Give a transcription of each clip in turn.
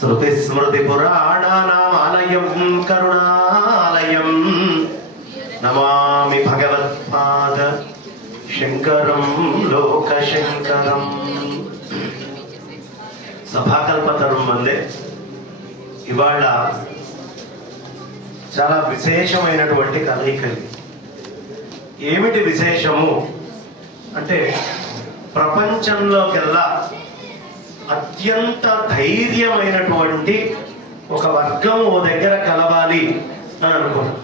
శృతిస్మృతిపురాణానామాలయం కరుణాలయం. నమామి భగవత్పాద శంకరం లోకశంకరం. సభాకల్పతరం మందే ఇవాళ చాలా విశేషమైనటువంటి కలయికలు. ఏమిటి విశేషము? అంటే ప్రపంచంలోకెల్లా అత్యంత ధైర్యమైనటువంటి ఒక వర్గం ఓ దగ్గర కలవాలి అని అనుకున్నాం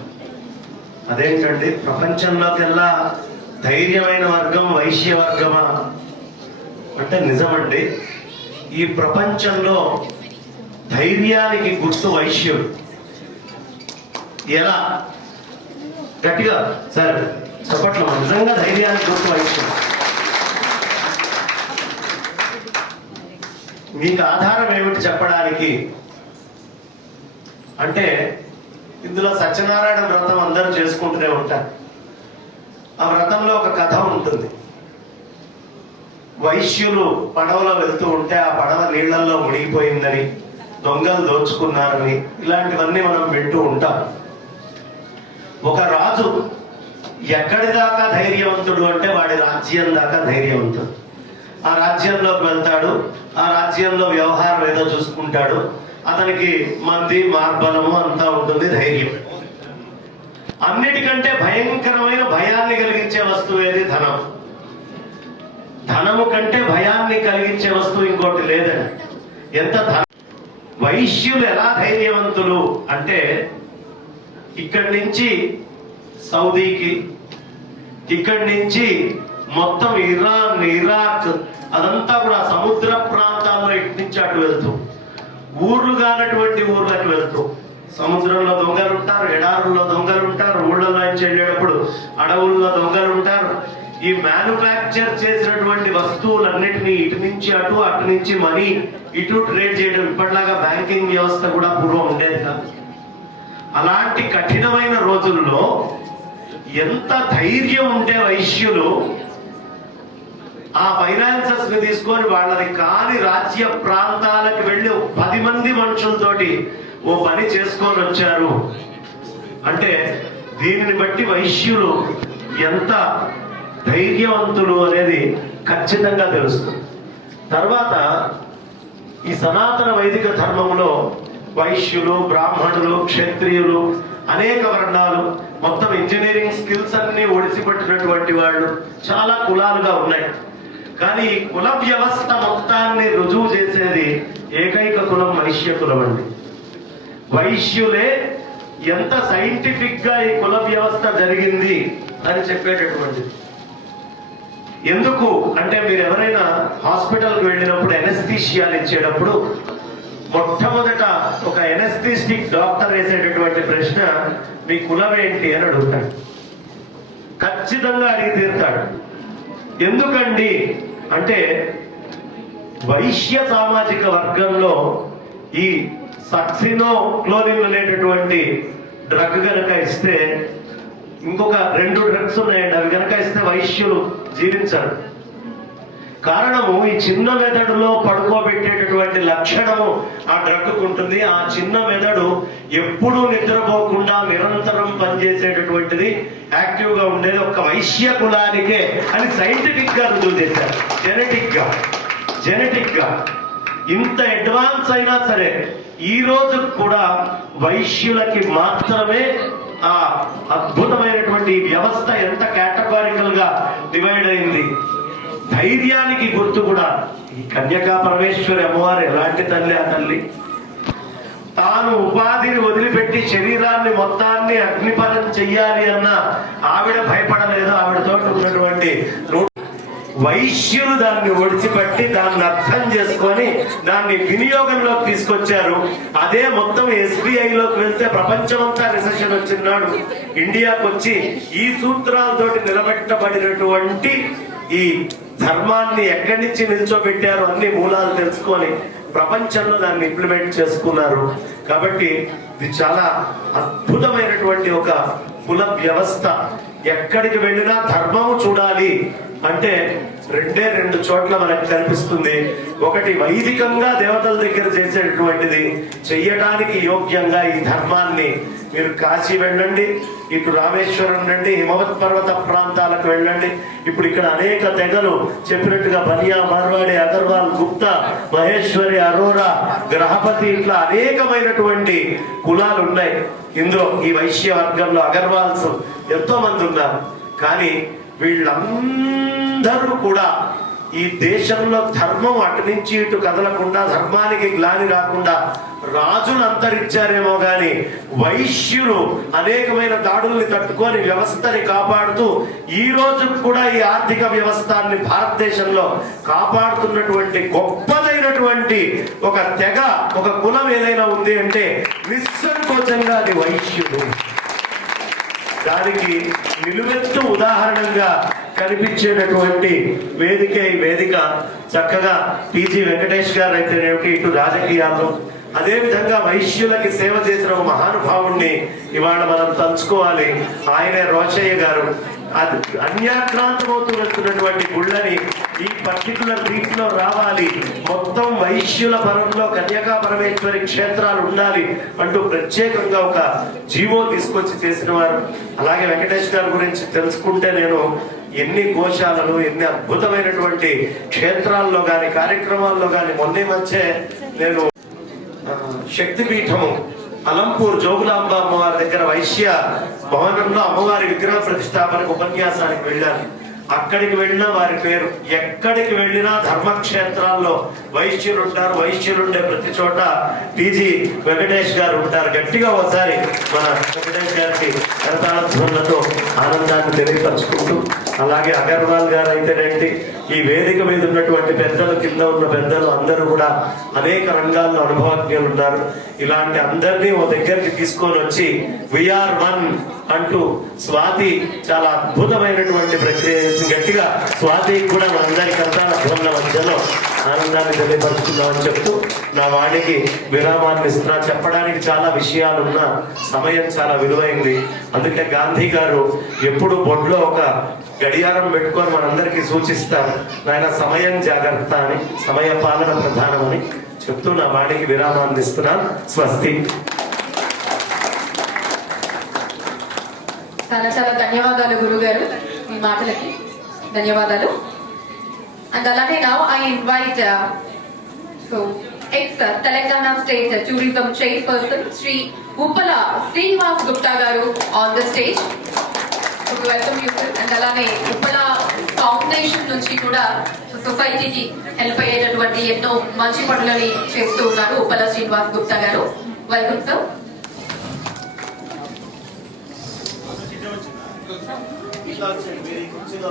అదేంటండి ప్రపంచంలోకెల్లా ధైర్యమైన వర్గం వైశ్య వర్గమా? అంటే నిజమండి ఈ ప్రపంచంలో ధైర్యానికి గుర్తు వైశ్యుడు. ఎలా? గట్టిగా సరే చెప్పట్లో నిజంగా ధైర్యానికి గుర్తు వైశ్యుడు. మీకు ఆధారం ఏమిటి చెప్పడానికి? అంటే ఇందులో సత్యనారాయణ వ్రతం అందరూ చేసుకుంటూనే ఉంటారు. ఆ వ్రతంలో ఒక కథ ఉంటుంది. వైశ్యులు పడవలో వెళ్తూ ఉంటే ఆ పడవ నీళ్ళలో మునిగిపోయిందని దొంగలు దోచుకున్నారని ఇలాంటివన్నీ మనం వింటూ ఉంటాం. ఒక రాజు ఎక్కడి దాకా ధైర్యవంతుడు అంటే వాడి రాజ్యం దాకా ధైర్యవంతుడు. ఆ రాజ్యంలోకి వెళ్తాడు. ఆ రాజ్యంలో వ్యవహారం ఏదో చూసుకుంటాడు. అతనికి మంది మార్బలము అంతా ఉంటుంది ధైర్యం అన్నిటికంటే భయంకరమైన భయాన్ని కలిగించే వస్తువు ఏది? ధనం. ధనము కంటే భయాన్ని కలిగించే వస్తువు ఇంకోటి లేదని. ఎంత ధన? వైశ్యులు ఎలా ధైర్యవంతులు అంటే ఇక్కడి నుంచి సౌదీకి ఇక్కడి నుంచి మొత్తం ఇరాన్ ఇరాక్ అదంతా కూడా సముద్ర ప్రాంతాల్లో ఇటు నుంచి అటు వెళ్తూ ఊర్లు కానటువంటి ఊర్లకు వెళ్తూ. సముద్రంలో దొంగలు ఉంటారు ఎడారుల్లో దొంగలు ఉంటారు ఊళ్ళలో నుంచి వెళ్ళేటప్పుడు అడవుల్లో దొంగలు ఉంటారు. ఈ మ్యానుఫ్యాక్చర్ చేసినటువంటి వస్తువులన్నిటినీ ఇటు నుంచి అటు అటు నుంచి మనీ ఇటు ట్రేడ్ చేయడం ఇప్పటిలాగా బ్యాంకింగ్ వ్యవస్థ కూడా పూర్వం ఉండేది కాదు. అలాంటి కఠినమైన రోజుల్లో ఎంత ధైర్యం ఉంటే వైశ్యులు ఆ ఫైనాన్సర్స్ని తీసుకొని వాళ్ళని కాని రాజ్య ప్రాంతాలకు వెళ్ళి పది మంది మనుషులతోటి ఓ పని చేసుకొని వచ్చారు. అంటే దీనిని బట్టి వైశ్యులు ఎంత ధైర్యవంతులు అనేది ఖచ్చితంగా తెలుస్తుంది. తర్వాత ఈ సనాతన వైదిక ధర్మంలో వైశ్యులు బ్రాహ్మణులు క్షత్రియులు అనేక వర్ణాలు మొత్తం ఇంజనీరింగ్ స్కిల్స్ అన్ని ఒడిసిపట్టినటువంటి వాళ్ళు చాలా కులాలుగా ఉన్నాయి. కానీ ఈ కుల వ్యవస్థ మొత్తాన్ని రుజువు చేసేది ఏకైక కులం వైశ్య కులం అండి. వైశ్యులే ఎంత సైంటిఫిక్గా ఈ కుల వ్యవస్థ జరిగింది అని చెప్పేటటువంటిది. ఎందుకు? అంటే మీరు ఎవరైనా హాస్పిటల్కి వెళ్ళినప్పుడు ఎనస్థీషియాలు ఇచ్చేటప్పుడు మొట్టమొదట ఒక ఎనస్థిస్టిక్ డాక్టర్ వేసేటటువంటి ప్రశ్న మీ కులం ఏంటి? అని అడుగుతాడు. ఖచ్చితంగా అడిగి తీరుతాడు. ఎందుకండి? అంటే వైశ్య సామాజిక వర్గంలో ఈ సక్సినో క్లోరిన్ అనేటటువంటి డ్రగ్ కనుక ఇస్తే ఇంకొక రెండు డ్రగ్స్ ఉన్నాయండి అవి గనక ఇస్తే వైశ్యులు జీవించరు. కారణము ఈ చిన్న మెదడులో పడుకోబెట్టేటటువంటి లక్షణము ఆ డ్రగ్కు ఉంటుంది ఆ చిన్న మెదడు ఎప్పుడూ నిద్రపోకుండా నిరంతరం పనిచేసేటటువంటిది యాక్టివ్గా ఉండేది ఒక వైశ్య కులానికే అని సైంటిఫిక్గా రుజువు చేశారు. జెనెటిక్గా జెనెటిక్గా ఇంత అడ్వాన్స్ అయినా సరే ఈ రోజు కూడా వైశ్యులకి మాత్రమే ఆ అద్భుతమైనటువంటి వ్యవస్థ ఎంత కేటగారికల్గా డివైడ్ అయింది. ధైర్యానికి గుర్తు కూడా ఈ కన్యకా పరమేశ్వరి అమ్మవారు ఎలాంటి తల్లి ఆ తల్లి? తాను ఉపాధిని వదిలిపెట్టి శరీరాన్ని మొత్తాన్ని అగ్నిపరం చెయ్యాలి అన్న ఆవిడ భయపడలేదు. ఆవిడతో ఉన్నటువంటి వైశ్యులు దాన్ని ఒడిచిపెట్టి దాన్ని అర్థం చేసుకొని దాన్ని వినియోగంలోకి తీసుకొచ్చారు. అదే మొత్తం SBI లోకి వెళ్తే ప్రపంచమంతా రిసెషన్ వచ్చినాడు ఇండియాకు వచ్చి ఈ సూత్రాలతోటి నిలబెట్టబడినటువంటి ఈ ధర్మాన్ని ఎక్కడి నుంచి నిల్చోబెట్టారు అన్ని మూలాలు తెలుసుకొని ప్రపంచంలో దాన్ని ఇంప్లిమెంట్ చేసుకున్నారు. కాబట్టి ఇది చాలా అద్భుతమైనటువంటి ఒక కుల వ్యవస్థ. ఎక్కడికి వెళ్ళినా ధర్మము చూడాలి అంటే రెండే రెండు చోట్ల మనకు కనిపిస్తుంది. ఒకటి వైదికంగా దేవతల దగ్గర చేసేటటువంటిది చెయ్యడానికి యోగ్యంగా ఈ ధర్మాన్ని మీరు కాశీ వెళ్ళండి ఇటు రామేశ్వరం నుండి హిమవత్ పర్వత ప్రాంతాలకు వెళ్ళండి. ఇప్పుడు ఇక్కడ అనేక తెగలు చెప్పినట్టుగా బనియా మార్వాడి అగర్వాల్ గుప్తా మహేశ్వరి అరోరా గ్రహపతి ఇట్లా అనేకమైనటువంటి కులాలు ఉన్నాయి. ఇందులో ఈ వైశ్య వర్గంలో అగర్వాల్స్ ఎంతో మంది ఉన్నారు. కానీ వీళ్ళందరూ కూడా ఈ దేశంలో ధర్మం అటు నుంచి ఇటు కదలకుండా ధర్మానికి గ్లాని రాకుండా రాజులు అంతరించారేమో గాని వైశ్యులు అనేకమైన దాడుల్ని తట్టుకొని వ్యవస్థని కాపాడుతూ ఈ రోజు కూడా ఈ ఆర్థిక వ్యవస్థని భారతదేశంలో కాపాడుతున్నటువంటి గొప్పదైనటువంటి ఒక తెగ ఒక కులం ఏదైనా ఉంది అంటే నిస్సంకోచంగా అది వైశ్యులు. దానికి నిలువెత్తు ఉదాహరణంగా కనిపించేటటువంటి వేదిక ఈ వేదిక. చక్కగా టీజీ వెంకటేష్ గారు అయితేనేమిటి ఇటు రాజకీయాల్లో అదే విధంగా వైశ్యులకి సేవ చేసిన ఒక మహానుభావుణ్ణి ఇవాళ మనం తలుచుకోవాలి. ఆయనే రోషయ్య గారు. అది అన్యాక్రాంతమవుతూ వస్తున్నటువంటి గుళ్ళని ఈ పర్టికులర్ రీతిలో రావాలి. మొత్తం వైశ్యుల పరంలో కన్యకా పరమేశ్వరి క్షేత్రాలు ఉండాలి అంటూ ప్రత్యేకంగా ఒక జీవో తీసుకొచ్చి చేసిన వారు. అలాగే వెంకటేష్ గారి గురించి తెలుసుకుంటే నేను ఎన్ని కోశాలను ఎన్ని అద్భుతమైనటువంటి క్షేత్రాల్లో కానీ కార్యక్రమాల్లో కానీ మొన్న వచ్చే నేను శక్తిపీఠము అలంపూర్ జోగులాంబ అమ్మవారి దగ్గర వైశ్య భవనంలో అమ్మవారి విగ్రహ ప్రతిష్టాపనకు ఉపన్యాసానికి వెళ్ళాను అక్కడికి వెళ్ళినా వారి పేరు ఎక్కడికి వెళ్ళినా ధర్మక్షేత్రాల్లో వైశ్యులు ఉంటారు. వైశ్యులు ఉండే ప్రతి చోట పీజీ వెంకటేష్ గారు ఉంటారు. గట్టిగా ఒకసారి మన వెంకటేష్ గారికి కరతాళధ్వనులతో ఆనందాన్ని తెలియపరుచుకుంటూ అలాగే అగర్వాల్ గారు అయితేనేంటి ఈ వేదిక మీద ఉన్నటువంటి పెద్దలు కింద ఉన్న పెద్దలు అందరూ కూడా అనేక రంగాల్లో అనుభవజ్ఞులు ఉన్నారు. ఇలాంటి అందరినీ ఓ దగ్గరికి తీసుకొని వచ్చి విఆర్ వన్ అంటూ స్వాతి చాలా అద్భుతమైనటువంటి ప్రక్రియ గట్టిగా స్వాతికి కూడా మనందరికంతా కర్తాల మధ్యలో ఆనందాన్ని తెలియపరుచుకుందామని చెప్తూ నా వాణికి విరామాన్ని ఇస్తున్నా. చెప్పడానికి చాలా విషయాలున్న సమయం చాలా విలువైంది. అందుకే గాంధీ గారు ఎప్పుడు బొడ్లో ఒక గడియారం పెట్టుకొని మనందరికీ సూచిస్తారు. నాయన సమయం జాగ్రత్త అని సమయ పాలన ప్రధానమని చెప్తూ నా వాణికి విరామం ఇస్తున్నాను స్వస్తి. చాలా చాలా ధన్యవాదాలు గురుగారు మీ మాటలకి. ధన్యవాదాలు. అండ్ అలానే now I invite so ex Telangana state tourism chairperson Shri Uppala Srinivas Gupta గారు on the stage we welcome you and అలానే ఉప్పల ఫౌండేషన్ నుంచి కూడా సొసైటీకి హెల్ప్ అయ్యేటటువంటి ఎన్నో మంచి పనులని చేస్తూ ఉన్నారు ఉప్పల శ్రీనివాస్ గుప్తా గారు. వెల్కమ్ సార్ ఇలా వచ్చేది మీరు కుర్చీలో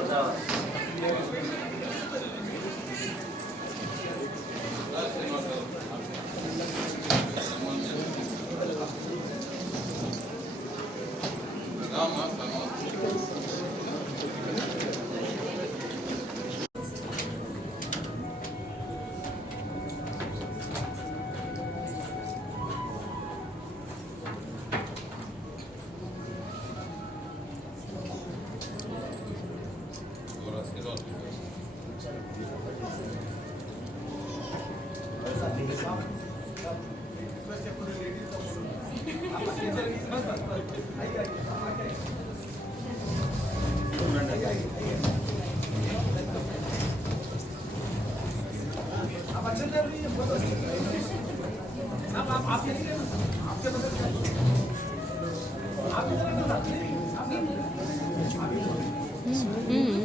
Mm.